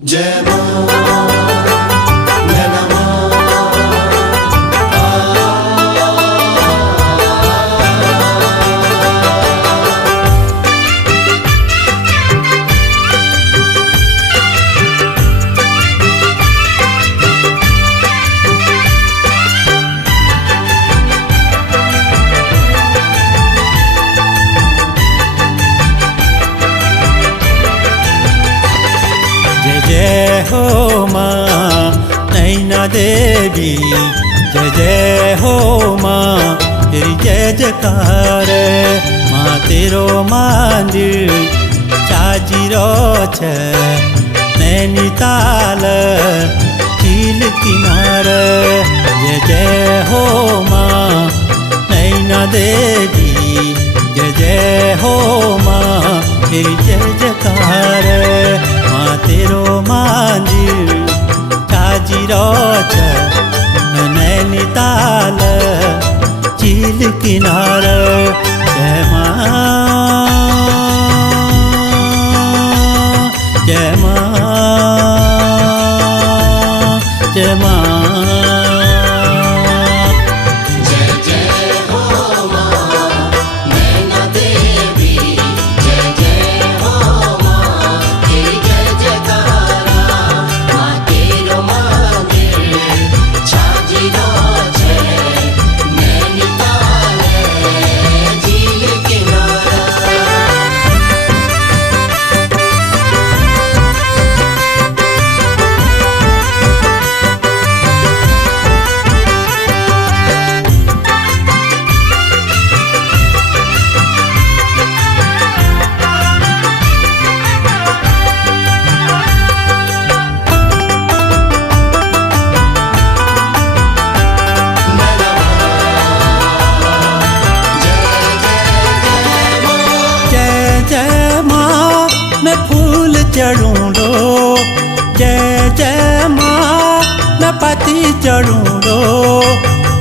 जय मां जय नमः जय जय हो माँ नैना देवी, जय जय हो माँ तेरी जय जयकार। माँ तेरो मंदिर चाजीरो छे नैनीताल झील किनार। जय जय हो माँ नैना देवी, जय जय हो माँ तेरी जय जयकार। माँ तेरो मंदिर चाजीरो छे नैनीताल झील किनार। जय माँ जय माँ जय माँ। जय जय हो मां नैना देवी, जय जय हो मां तेरी जय जयकारा। मां तेरो मंदिर छाजीरो छे नैनीताल झील किनारा। जय जय माँ मैं फूल चढ़ूं लो, जय जय माँ मैं पति चढ़ूं लो।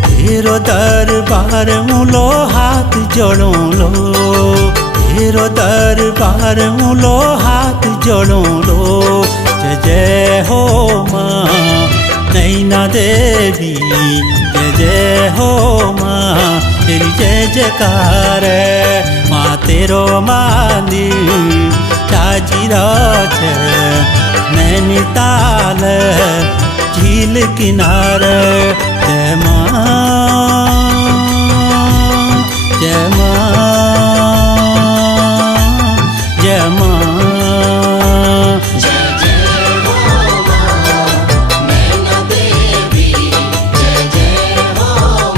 तेरो दरबार मुलो हाथ जोड़ूं लो, तेरो दरबार मुलो हाथ जोड़ूं लो। जय जय हो माँ नैना देवी, जय जय हो माँ तेरी जय जयकार। माँ तेरो मंदिर चाजीरो छे नैनीताल झील किनार। जय माँ जय माँ जय माँ। जय जय हो मां नैना देवी, जय जय हो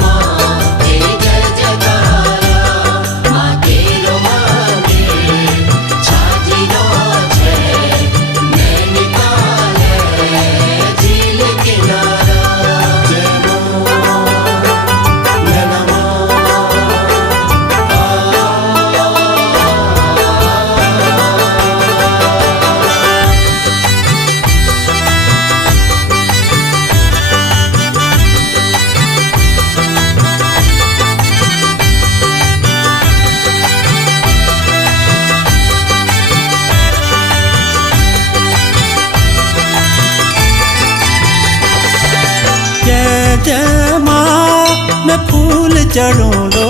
मां तेरी जय जयकारा। मां तेरो मंदिर छाजीरो छे नैनीताल झील किनारा। जय मां जय नमः जय जय माँ मैं फूल चढ़ूं लो,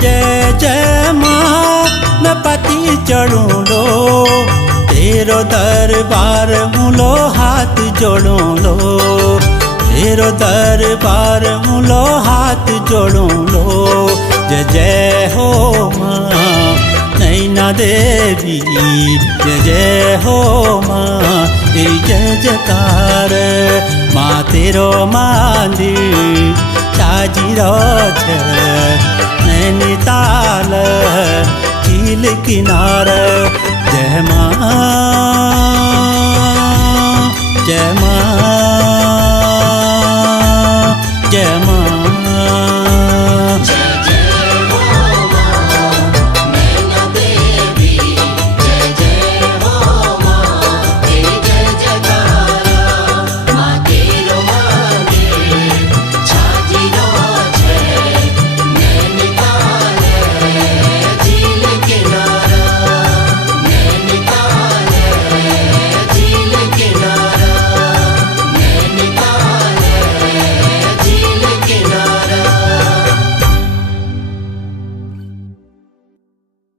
जय जय माँ मैं पति चढ़ूं लो। तेरो दरबार मुलो हाथ जोड़ूं लो, तेरो दरबार मुलो हाथ जोड़ूं लो। जय जय हो माँ नैना देवी, जय जय हो माँ तेरी जय जयकार। माँ तेरो मंदिर चाजीरो छे नैनीताल झील किनार। जय माँ